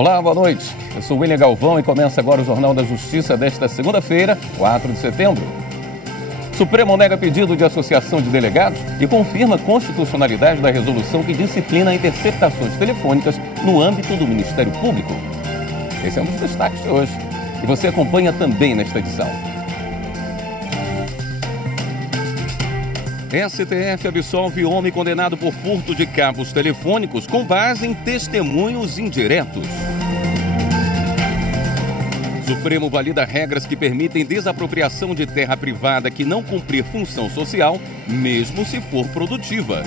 Olá, boa noite. Eu sou William Galvão e começa agora o Jornal da Justiça desta segunda-feira, 4 de setembro. Supremo nega pedido de associação de delegados e confirma a constitucionalidade da resolução que disciplina interceptações telefônicas no âmbito do Ministério Público. Esse é um dos destaques de hoje e você acompanha também nesta edição. STF absolve homem condenado por furto de cabos telefônicos com base em testemunhos indiretos. Supremo valida regras que permitem desapropriação de terra privada que não cumprir função social, mesmo se for produtiva.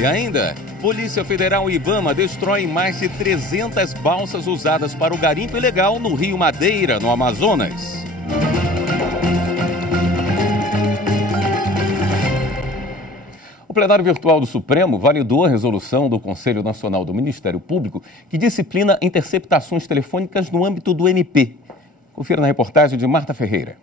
E ainda, Polícia Federal e IBAMA destroem mais de 300 balsas usadas para o garimpo ilegal no Rio Madeira, no Amazonas. O plenário virtual do Supremo validou a resolução do Conselho Nacional do Ministério Público que disciplina interceptações telefônicas no âmbito do MP. Confira na reportagem de Marta Ferreira.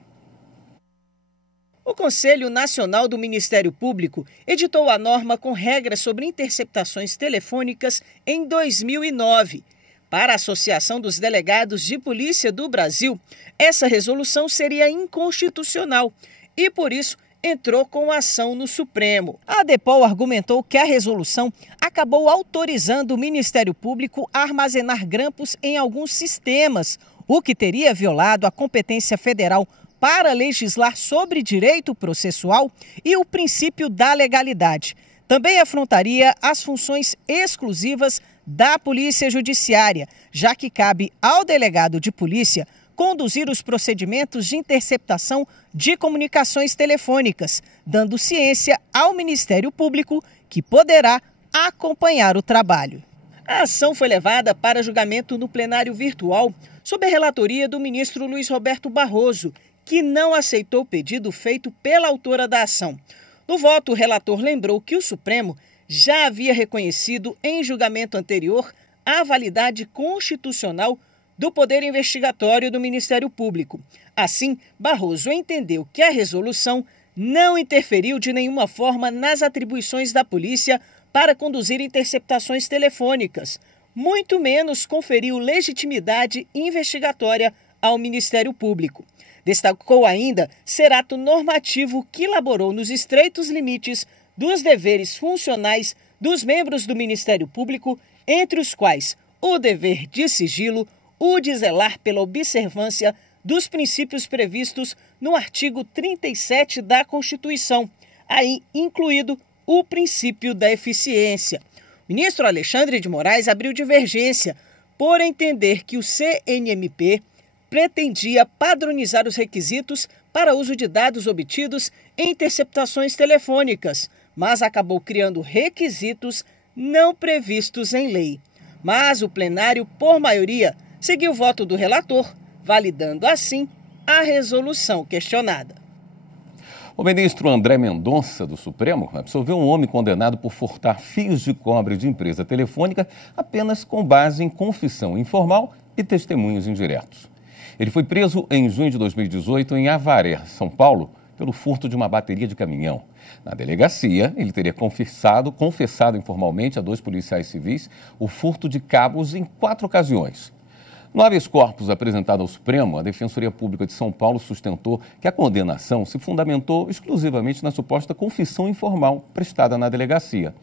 O Conselho Nacional do Ministério Público editou a norma com regras sobre interceptações telefônicas em 2009. Para a Associação dos Delegados de Polícia do Brasil, essa resolução seria inconstitucional e, por isso, entrou com ação no Supremo. A DEPOL argumentou que a resolução acabou autorizando o Ministério Público a armazenar grampos em alguns sistemas, o que teria violado a competência federal para legislar sobre direito processual e o princípio da legalidade. Também afrontaria as funções exclusivas da Polícia Judiciária, já que cabe ao delegado de polícia conduzir os procedimentos de interceptação de comunicações telefônicas, dando ciência ao Ministério Público, que poderá acompanhar o trabalho. A ação foi levada para julgamento no plenário virtual, sob a relatoria do ministro Luiz Roberto Barroso, que não aceitou o pedido feito pela autora da ação. No voto, o relator lembrou que o Supremo já havia reconhecido em julgamento anterior a validade constitucional do Poder Investigatório do Ministério Público. Assim, Barroso entendeu que a resolução não interferiu de nenhuma forma nas atribuições da polícia para conduzir interceptações telefônicas, muito menos conferiu legitimidade investigatória ao Ministério Público. Destacou ainda ser ato normativo que elaborou nos estreitos limites dos deveres funcionais dos membros do Ministério Público, entre os quais o dever de sigilo, o de zelar pela observância dos princípios previstos no artigo 37 da Constituição, aí incluído o princípio da eficiência. O ministro Alexandre de Moraes abriu divergência por entender que o CNMP pretendia padronizar os requisitos para uso de dados obtidos em interceptações telefônicas, mas acabou criando requisitos não previstos em lei. Mas o plenário, por maioria, seguiu o voto do relator, validando assim a resolução questionada. O ministro André Mendonça, do Supremo, absolveu um homem condenado por furtar fios de cobre de empresa telefônica apenas com base em confissão informal e testemunhos indiretos. Ele foi preso em junho de 2018 em Avaré, São Paulo, pelo furto de uma bateria de caminhão. Na delegacia, ele teria confessado informalmente a 2 policiais civis o furto de cabos em 4 ocasiões. No habeas corpus apresentado ao Supremo, a Defensoria Pública de São Paulo sustentou que a condenação se fundamentou exclusivamente na suposta confissão informal prestada na delegacia.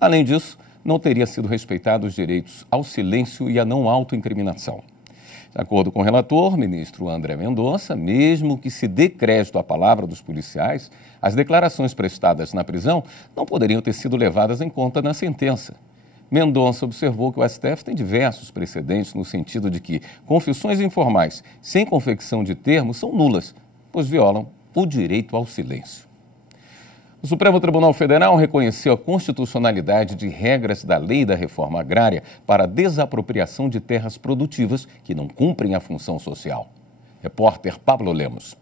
Além disso, não teria sido respeitados os direitos ao silêncio e à não autoincriminação. De acordo com o relator, ministro André Mendonça, mesmo que se dê crédito à palavra dos policiais, as declarações prestadas na prisão não poderiam ter sido levadas em conta na sentença. Mendonça observou que o STF tem diversos precedentes no sentido de que confissões informais sem confecção de termos são nulas, pois violam o direito ao silêncio. O Supremo Tribunal Federal reconheceu a constitucionalidade de regras da Lei da Reforma Agrária para a desapropriação de terras produtivas que não cumprem a função social. Repórter Pablo Lemos.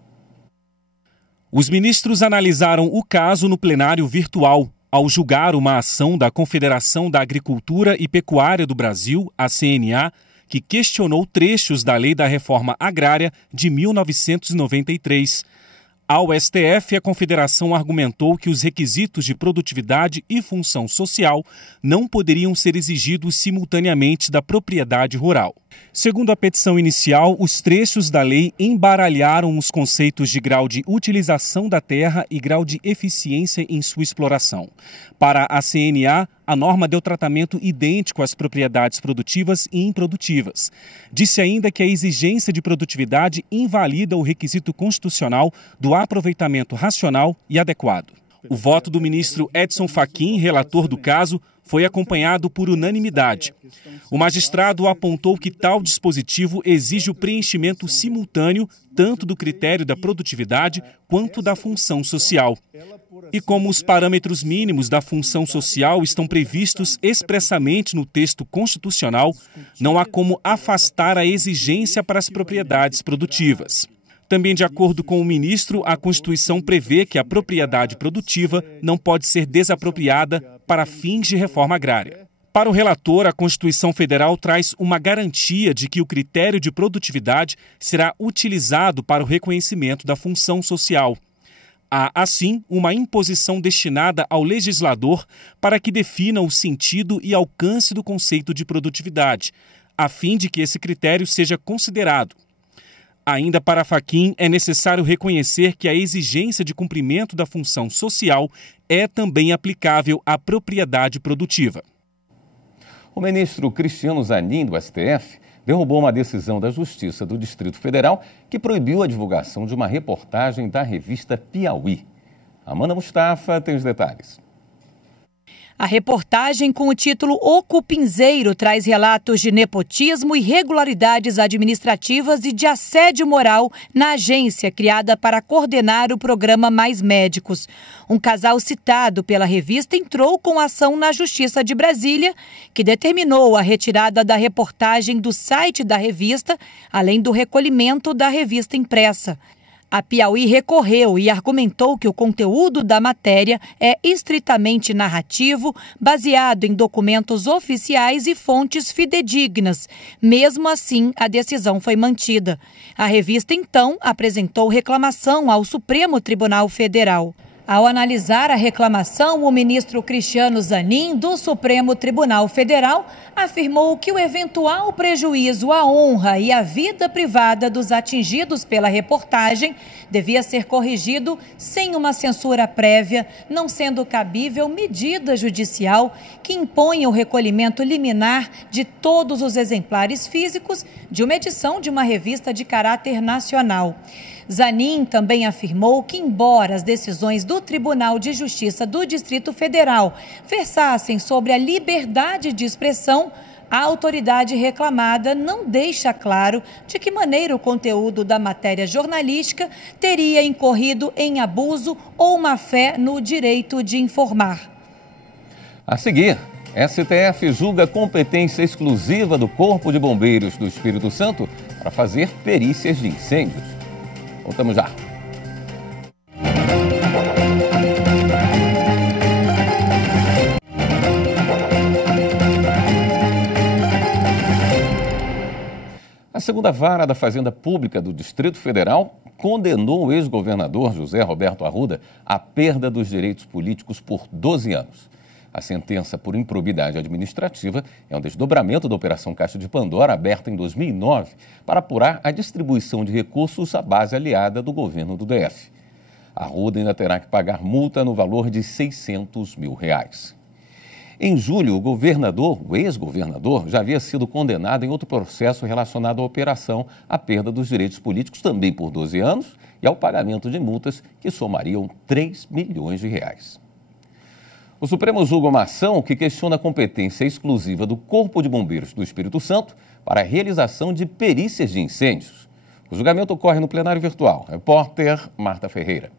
Os ministros analisaram o caso no plenário virtual, ao julgar uma ação da Confederação da Agricultura e Pecuária do Brasil, a CNA, que questionou trechos da Lei da Reforma Agrária de 1993. Ao STF, a Confederação argumentou que os requisitos de produtividade e função social não poderiam ser exigidos simultaneamente da propriedade rural. Segundo a petição inicial, os trechos da lei embaralharam os conceitos de grau de utilização da terra e grau de eficiência em sua exploração. Para a CNA, a norma deu tratamento idêntico às propriedades produtivas e improdutivas. Disse ainda que a exigência de produtividade invalida o requisito constitucional do aproveitamento racional e adequado. O voto do ministro Edson Fachin, relator do caso, foi acompanhado por unanimidade. O magistrado apontou que tal dispositivo exige o preenchimento simultâneo tanto do critério da produtividade quanto da função social. E como os parâmetros mínimos da função social estão previstos expressamente no texto constitucional, não há como afastar a exigência para as propriedades produtivas. Também, de acordo com o ministro, a Constituição prevê que a propriedade produtiva não pode ser desapropriada para fins de reforma agrária. Para o relator, a Constituição Federal traz uma garantia de que o critério de produtividade será utilizado para o reconhecimento da função social. Há, assim, uma imposição destinada ao legislador para que defina o sentido e alcance do conceito de produtividade, a fim de que esse critério seja considerado. Ainda para Fachin, é necessário reconhecer que a exigência de cumprimento da função social é também aplicável à propriedade produtiva. O ministro Cristiano Zanin, do STF, derrubou uma decisão da Justiça do Distrito Federal que proibiu a divulgação de uma reportagem da revista Piauí. Amanda Mustafa tem os detalhes. A reportagem com o título O Cupinzeiro traz relatos de nepotismo, irregularidades administrativas e de assédio moral na agência criada para coordenar o programa Mais Médicos. Um casal citado pela revista entrou com ação na Justiça de Brasília, que determinou a retirada da reportagem do site da revista, além do recolhimento da revista impressa. A Piauí recorreu e argumentou que o conteúdo da matéria é estritamente narrativo, baseado em documentos oficiais e fontes fidedignas. Mesmo assim, a decisão foi mantida. A revista, então, apresentou reclamação ao Supremo Tribunal Federal. Ao analisar a reclamação, o ministro Cristiano Zanin, do Supremo Tribunal Federal, afirmou que o eventual prejuízo à honra e à vida privada dos atingidos pela reportagem devia ser corrigido sem uma censura prévia, não sendo cabível medida judicial que imponha o recolhimento liminar de todos os exemplares físicos de uma edição de uma revista de caráter nacional. Zanin também afirmou que, embora as decisões do Tribunal de Justiça do Distrito Federal versassem sobre a liberdade de expressão, a autoridade reclamada não deixa claro de que maneira o conteúdo da matéria jornalística teria incorrido em abuso ou má-fé no direito de informar. A seguir, STF julga competência exclusiva do Corpo de Bombeiros do Espírito Santo para fazer perícias de incêndios. Voltamos já. A segunda vara da Fazenda Pública do Distrito Federal condenou o ex-governador José Roberto Arruda à perda dos direitos políticos por 12 anos. A sentença por improbidade administrativa é um desdobramento da Operação Caixa de Pandora, aberta em 2009, para apurar a distribuição de recursos à base aliada do governo do DF. Arruda ainda terá que pagar multa no valor de R$600 mil. Em julho, o ex-governador, já havia sido condenado em outro processo relacionado à operação à perda dos direitos políticos, também por 12 anos, e ao pagamento de multas que somariam R$3 milhões. O Supremo julga uma ação que questiona a competência exclusiva do Corpo de Bombeiros do Espírito Santo para a realização de perícias de incêndios. O julgamento ocorre no plenário virtual. Repórter Marta Ferreira.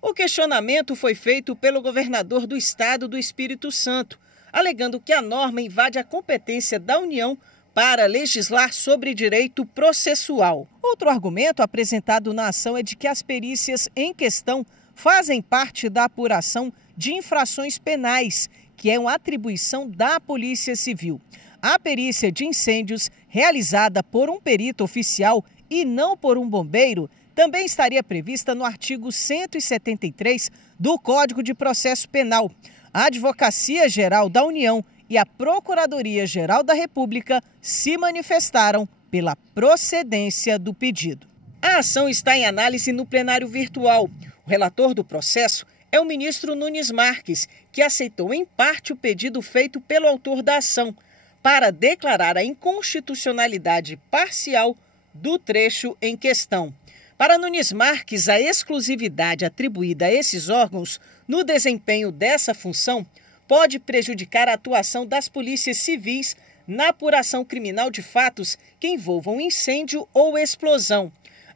O questionamento foi feito pelo governador do estado do Espírito Santo, alegando que a norma invade a competência da União para legislar sobre direito processual. Outro argumento apresentado na ação é de que as perícias em questão fazem parte da apuração de infrações penais, que é uma atribuição da Polícia Civil. A perícia de incêndios, realizada por um perito oficial e não por um bombeiro, também estaria prevista no artigo 173 do Código de Processo Penal. A Advocacia Geral da União e a Procuradoria-Geral da República se manifestaram pela procedência do pedido. A ação está em análise no plenário virtual. O relator do processo é o ministro Nunes Marques, que aceitou em parte o pedido feito pelo autor da ação para declarar a inconstitucionalidade parcial do trecho em questão. Para Nunes Marques, a exclusividade atribuída a esses órgãos no desempenho dessa função pode prejudicar a atuação das polícias civis na apuração criminal de fatos que envolvam incêndio ou explosão.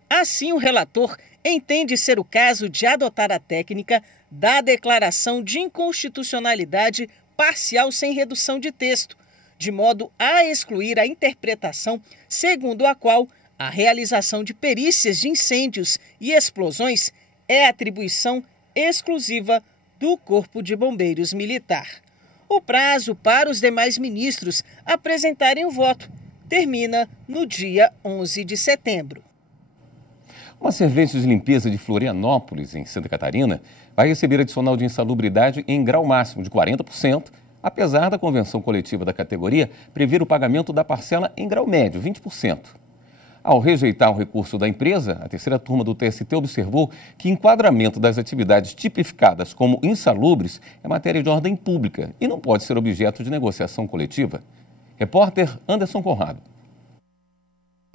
Assim, o relator entende ser o caso de adotar a técnica da declaração de inconstitucionalidade parcial sem redução de texto, de modo a excluir a interpretação segundo a qual a realização de perícias de incêndios e explosões é atribuição exclusiva do Corpo de Bombeiros Militar. O prazo para os demais ministros apresentarem o voto termina no dia 11 de setembro. Uma servente de limpeza de Florianópolis, em Santa Catarina, vai receber adicional de insalubridade em grau máximo de 40%, apesar da convenção coletiva da categoria prever o pagamento da parcela em grau médio, 20%. Ao rejeitar o recurso da empresa, a terceira turma do TST observou que enquadramento das atividades tipificadas como insalubres é matéria de ordem pública e não pode ser objeto de negociação coletiva. Repórter Anderson Conrado.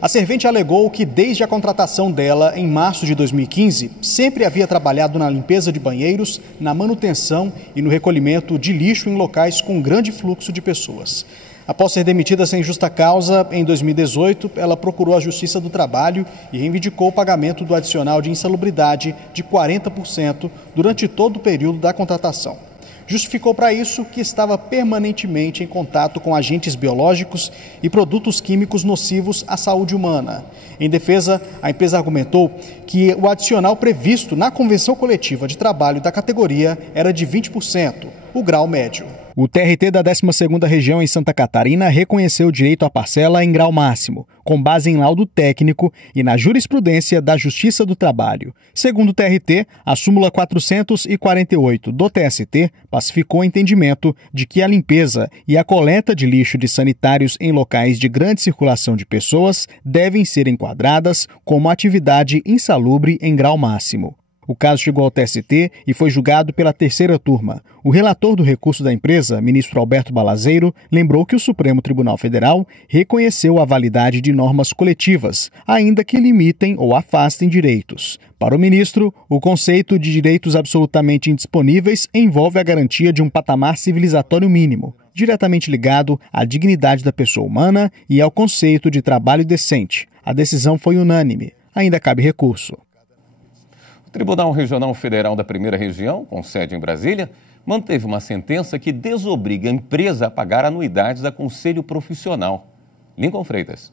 A servente alegou que desde a contratação dela, em março de 2015, sempre havia trabalhado na limpeza de banheiros, na manutenção e no recolhimento de lixo em locais com grande fluxo de pessoas. Após ser demitida sem justa causa, em 2018, ela procurou a Justiça do Trabalho e reivindicou o pagamento do adicional de insalubridade de 40% durante todo o período da contratação. Justificou para isso que estava permanentemente em contato com agentes biológicos e produtos químicos nocivos à saúde humana. Em defesa, a empresa argumentou que o adicional previsto na Convenção Coletiva de Trabalho da categoria era de 20%, o grau médio. O TRT da 12ª Região em Santa Catarina reconheceu o direito à parcela em grau máximo, com base em laudo técnico e na jurisprudência da Justiça do Trabalho. Segundo o TRT, a súmula 448 do TST pacificou o entendimento de que a limpeza e a coleta de lixo de sanitários em locais de grande circulação de pessoas devem ser enquadradas como atividade insalubre em grau máximo. O caso chegou ao TST e foi julgado pela terceira turma. O relator do recurso da empresa, ministro Alberto Balazeiro, lembrou que o Supremo Tribunal Federal reconheceu a validade de normas coletivas, ainda que limitem ou afastem direitos. Para o ministro, o conceito de direitos absolutamente indisponíveis envolve a garantia de um patamar civilizatório mínimo, diretamente ligado à dignidade da pessoa humana e ao conceito de trabalho decente. A decisão foi unânime. Ainda cabe recurso. O Tribunal Regional Federal da Primeira Região, com sede em Brasília, manteve uma sentença que desobriga a empresa a pagar anuidades a conselho profissional. Lincoln Freitas.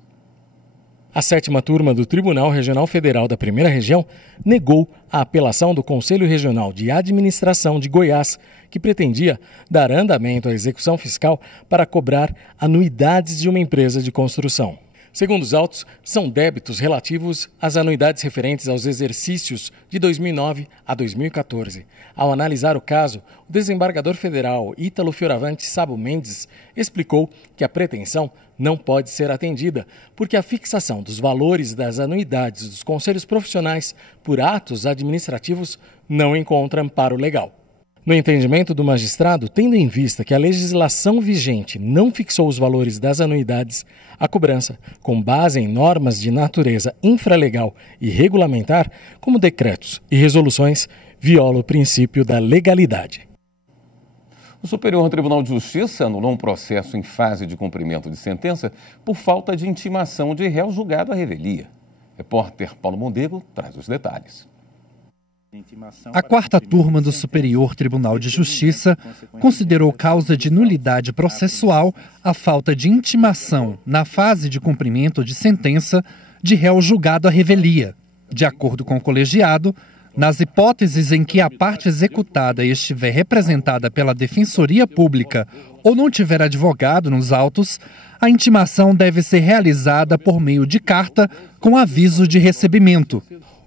A 7ª turma do Tribunal Regional Federal da Primeira Região negou a apelação do Conselho Regional de Administração de Goiás, que pretendia dar andamento à execução fiscal para cobrar anuidades de uma empresa de construção. Segundo os autos, são débitos relativos às anuidades referentes aos exercícios de 2009 a 2014. Ao analisar o caso, o desembargador federal Ítalo Fioravante Sabo Mendes explicou que a pretensão não pode ser atendida, porque a fixação dos valores das anuidades dos conselhos profissionais por atos administrativos não encontra amparo legal. No entendimento do magistrado, tendo em vista que a legislação vigente não fixou os valores das anuidades, a cobrança, com base em normas de natureza infralegal e regulamentar, como decretos e resoluções, viola o princípio da legalidade. O Superior Tribunal de Justiça anulou um processo em fase de cumprimento de sentença por falta de intimação de réu julgado à revelia. Repórter Paulo Mondego traz os detalhes. A 4ª turma do Superior Tribunal de Justiça considerou causa de nulidade processual a falta de intimação na fase de cumprimento de sentença de réu julgado à revelia. De acordo com o colegiado, nas hipóteses em que a parte executada estiver representada pela Defensoria Pública ou não tiver advogado nos autos, a intimação deve ser realizada por meio de carta com aviso de recebimento.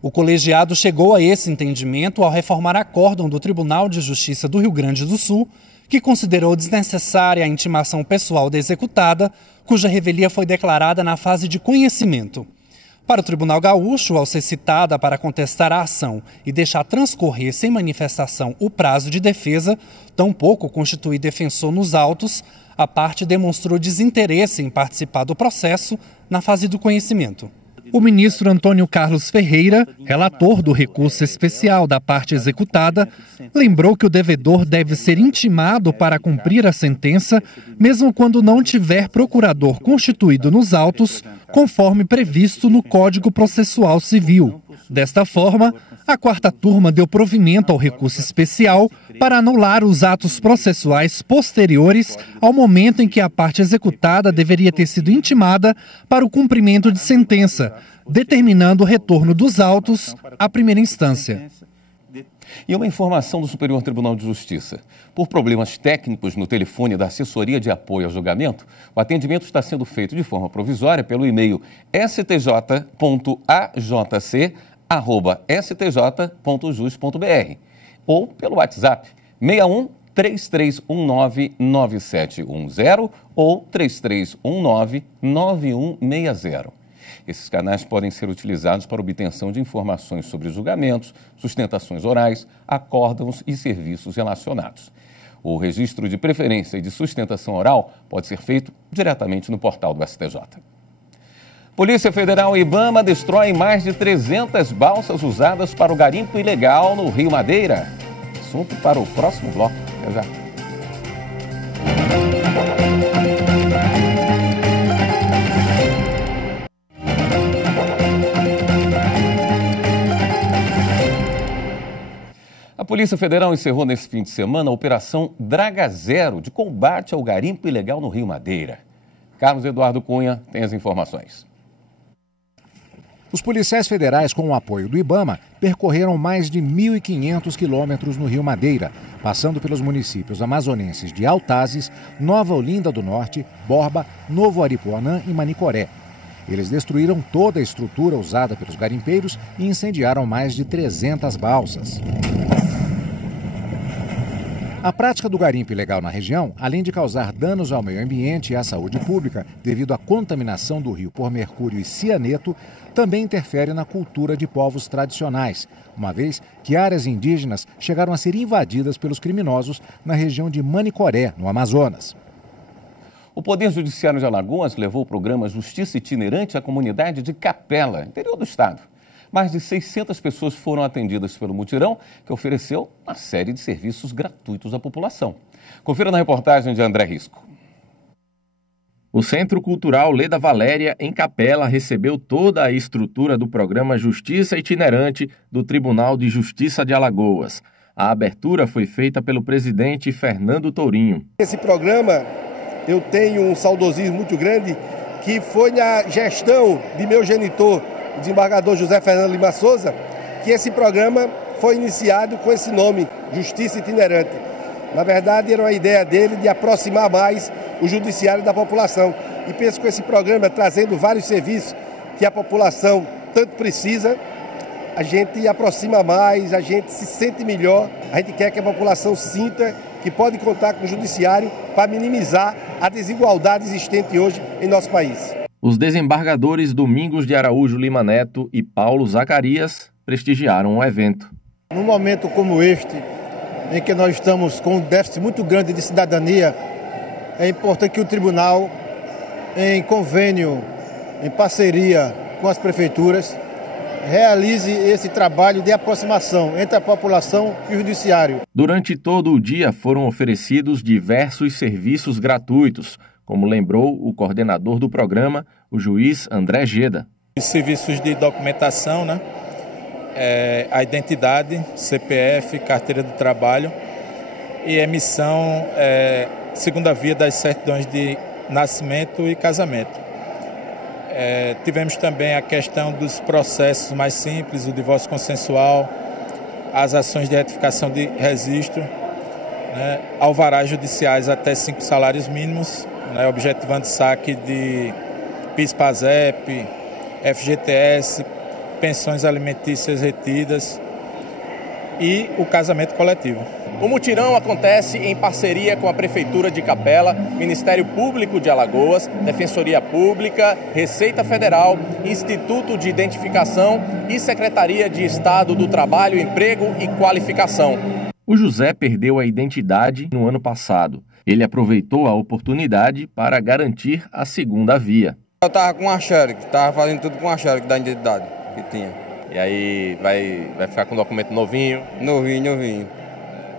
O colegiado chegou a esse entendimento ao reformar acórdão do Tribunal de Justiça do Rio Grande do Sul, que considerou desnecessária a intimação pessoal da executada, cuja revelia foi declarada na fase de conhecimento. Para o Tribunal Gaúcho, ao ser citada para contestar a ação e deixar transcorrer sem manifestação o prazo de defesa, tampouco constituir defensor nos autos, a parte demonstrou desinteresse em participar do processo na fase do conhecimento. O ministro Antônio Carlos Ferreira, relator do recurso especial da parte executada, lembrou que o devedor deve ser intimado para cumprir a sentença, mesmo quando não tiver procurador constituído nos autos, conforme previsto no Código Processual Civil. Desta forma, a quarta turma deu provimento ao recurso especial para anular os atos processuais posteriores ao momento em que a parte executada deveria ter sido intimada para o cumprimento de sentença, determinando o retorno dos autos à primeira instância. E uma informação do Superior Tribunal de Justiça. Por problemas técnicos no telefone da Assessoria de Apoio ao Julgamento, o atendimento está sendo feito de forma provisória pelo e-mail stj.ajc@stj.jus.br ou pelo WhatsApp 61 3319 9710 ou 3319 9160. Esses canais podem ser utilizados para obtenção de informações sobre julgamentos, sustentações orais, acórdãos e serviços relacionados. O registro de preferência e de sustentação oral pode ser feito diretamente no portal do STJ. Polícia Federal e IBAMA destroem mais de 300 balsas usadas para o garimpo ilegal no Rio Madeira. Assunto para o próximo bloco. Até já. A Polícia Federal encerrou nesse fim de semana a Operação Draga Zero de combate ao garimpo ilegal no Rio Madeira. Carlos Eduardo Cunha tem as informações. Os policiais federais, com o apoio do IBAMA, percorreram mais de 1.500 quilômetros no Rio Madeira, passando pelos municípios amazonenses de Altazes, Nova Olinda do Norte, Borba, Novo Aripuanã e Manicoré. Eles destruíram toda a estrutura usada pelos garimpeiros e incendiaram mais de 300 balsas. A prática do garimpo ilegal na região, além de causar danos ao meio ambiente e à saúde pública, devido à contaminação do rio por mercúrio e cianeto, também interfere na cultura de povos tradicionais, uma vez que áreas indígenas chegaram a ser invadidas pelos criminosos na região de Manicoré, no Amazonas. O Poder Judiciário de Alagoas levou o programa Justiça Itinerante à comunidade de Capela, interior do estado. Mais de 600 pessoas foram atendidas pelo mutirão, que ofereceu uma série de serviços gratuitos à população. Confira na reportagem de André Risco. O Centro Cultural Leda Valéria, em Capela, recebeu toda a estrutura do programa Justiça Itinerante do Tribunal de Justiça de Alagoas. A abertura foi feita pelo presidente Fernando Tourinho. Esse programa, eu tenho um saudosismo muito grande, que foi na gestão de meu genitor, o desembargador José Fernando Lima Souza, que esse programa foi iniciado com esse nome, Justiça Itinerante. Na verdade, era uma ideia dele de aproximar mais o judiciário da população. E penso que esse programa, trazendo vários serviços que a população tanto precisa, a gente aproxima mais, a gente se sente melhor, a gente quer que a população sinta que pode contar com o judiciário para minimizar a desigualdade existente hoje em nosso país. Os desembargadores Domingos de Araújo Lima Neto e Paulo Zacarias prestigiaram o evento. Num momento como este, em que nós estamos com um déficit muito grande de cidadania, é importante que o tribunal, em convênio, em parceria com as prefeituras, realize esse trabalho de aproximação entre a população e o judiciário. Durante todo o dia foram oferecidos diversos serviços gratuitos, como lembrou o coordenador do programa, o juiz André Geda. Os serviços de documentação, a identidade, CPF, carteira de trabalho e emissão, segunda via das certidões de nascimento e casamento. Tivemos também a questão dos processos mais simples, o divórcio consensual, as ações de retificação de registro, alvarás judiciais até 5 salários mínimos, objetivando saque de PIS-PASEP, FGTS, pensões alimentícias retidas e o casamento coletivo. O mutirão acontece em parceria com a Prefeitura de Capela, Ministério Público de Alagoas, Defensoria Pública, Receita Federal, Instituto de Identificação e Secretaria de Estado do Trabalho, Emprego e Qualificação. O José perdeu a identidade no ano passado. Ele aproveitou a oportunidade para garantir a segunda via. Eu estava com a xerox, estava fazendo tudo com a xerox da identidade que tinha. E aí vai ficar com o documento novinho? Novinho.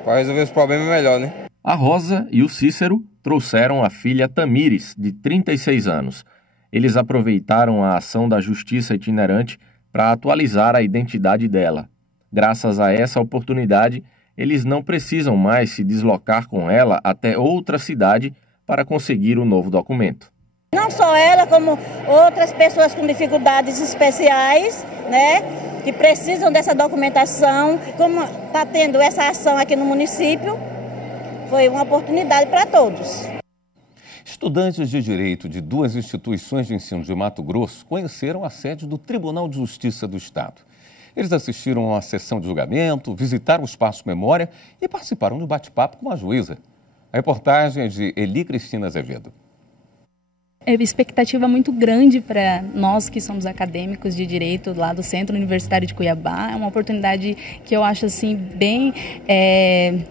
Para resolver os problemas melhor, né? A Rosa e o Cícero trouxeram a filha Tamires, de 36 anos. Eles aproveitaram a ação da Justiça Itinerante para atualizar a identidade dela. Graças a essa oportunidade, eles não precisam mais se deslocar com ela até outra cidade para conseguir o novo documento. Não só ela, como outras pessoas com dificuldades especiais, né? Que precisam dessa documentação. Como está tendo essa ação aqui no município, foi uma oportunidade para todos. Estudantes de Direito de 2 instituições de ensino de Mato Grosso conheceram a sede do Tribunal de Justiça do Estado. Eles assistiram a uma sessão de julgamento, visitaram o Espaço Memória e participaram de um bate-papo com a juíza. A reportagem é de Eli Cristina Azevedo. É uma expectativa muito grande para nós que somos acadêmicos de Direito lá do Centro Universitário de Cuiabá. É uma oportunidade que eu acho assim, bem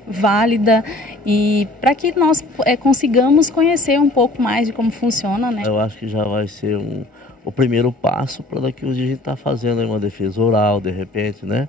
válida e para que nós consigamos conhecer um pouco mais de como funciona, né? Eu acho que já vai ser o primeiro passo para daqui a gente estar fazendo uma defesa oral, de repente, né?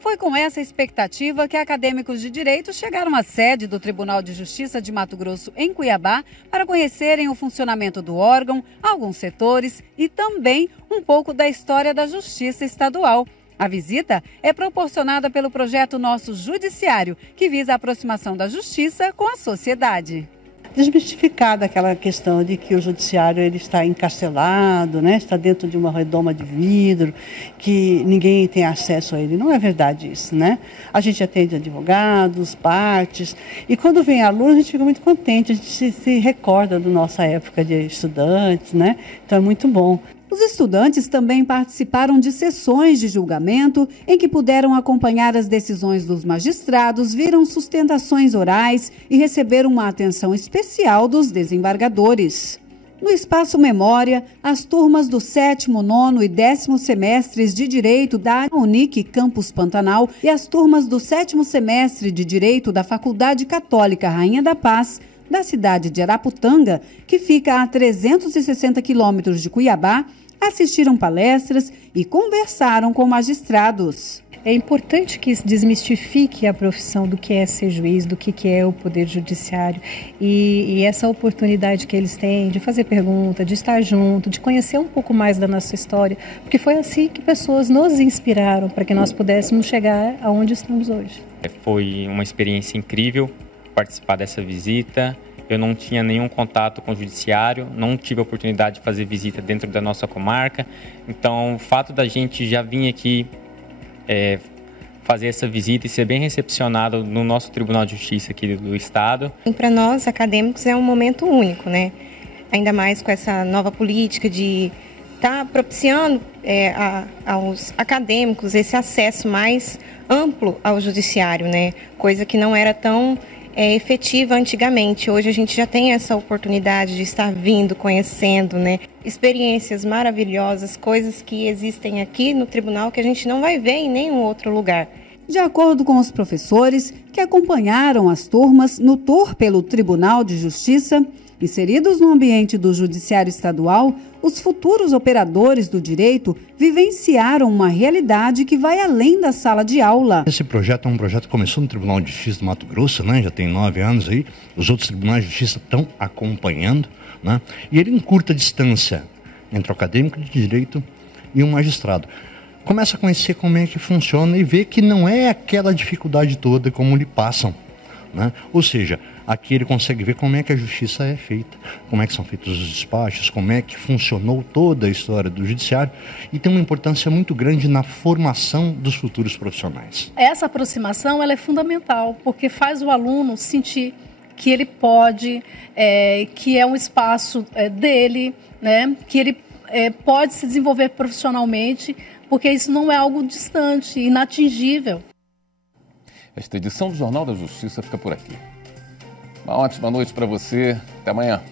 Foi com essa expectativa que acadêmicos de Direito chegaram à sede do Tribunal de Justiça de Mato Grosso, em Cuiabá, para conhecerem o funcionamento do órgão, alguns setores e também um pouco da história da Justiça Estadual. A visita é proporcionada pelo projeto Nosso Judiciário, que visa a aproximação da Justiça com a sociedade. Desmistificar daquela questão de que o judiciário ele está encarcelado, né? Está dentro de uma redoma de vidro, que ninguém tem acesso a ele. Não é verdade isso, né? A gente atende advogados, partes, e quando vem aluno a gente fica muito contente, a gente se recorda da nossa época de estudantes, né? Então é muito bom. Os estudantes também participaram de sessões de julgamento em que puderam acompanhar as decisões dos magistrados, viram sustentações orais e receberam uma atenção especial dos desembargadores. No Espaço Memória, as turmas do 7º, 9º e 10º semestres de Direito da Unic Campus Pantanal e as turmas do 7º semestre de Direito da Faculdade Católica Rainha da Paz, da cidade de Araputanga, que fica a 360 quilômetros de Cuiabá, assistiram palestras e conversaram com magistrados. É importante que desmistifique a profissão do que é ser juiz, do que é o Poder Judiciário e essa oportunidade que eles têm de fazer pergunta, de estar junto, de conhecer um pouco mais da nossa história, porque foi assim que pessoas nos inspiraram para que nós pudéssemos chegar aonde estamos hoje. Foi uma experiência incrível participar dessa visita. Eu não tinha nenhum contato com o judiciário, não tive a oportunidade de fazer visita dentro da nossa comarca. Então, o fato da gente já vir aqui fazer essa visita e ser bem recepcionado no nosso Tribunal de Justiça aqui do Estado. Para nós, acadêmicos, é um momento único, né? Ainda mais com essa nova política de estar propiciando aos acadêmicos esse acesso mais amplo ao judiciário, né? Coisa que não era tão efetiva antigamente. Hoje a gente já tem essa oportunidade de estar vindo, conhecendo, né? Experiências maravilhosas, coisas que existem aqui no tribunal que a gente não vai ver em nenhum outro lugar. De acordo com os professores que acompanharam as turmas no tour pelo Tribunal de Justiça, inseridos no ambiente do Judiciário Estadual, os futuros operadores do direito vivenciaram uma realidade que vai além da sala de aula. Esse projeto é um projeto que começou no Tribunal de Justiça do Mato Grosso, né? Já tem 9 anos aí. Os outros tribunais de justiça estão acompanhando, né? E ele encurta a distância entre o acadêmico de direito e o magistrado. Começa a conhecer como é que funciona e vê que não é aquela dificuldade toda como lhe passam, né? Ou seja, aqui ele consegue ver como é que a justiça é feita, como é que são feitos os despachos, como é que funcionou toda a história do judiciário e tem uma importância muito grande na formação dos futuros profissionais. Essa aproximação ela é fundamental, porque faz o aluno sentir que ele pode, que é um espaço dele, né? Que ele pode se desenvolver profissionalmente, porque isso não é algo distante, inatingível. Esta edição do Jornal da Justiça fica por aqui. Uma ótima noite para você. Até amanhã.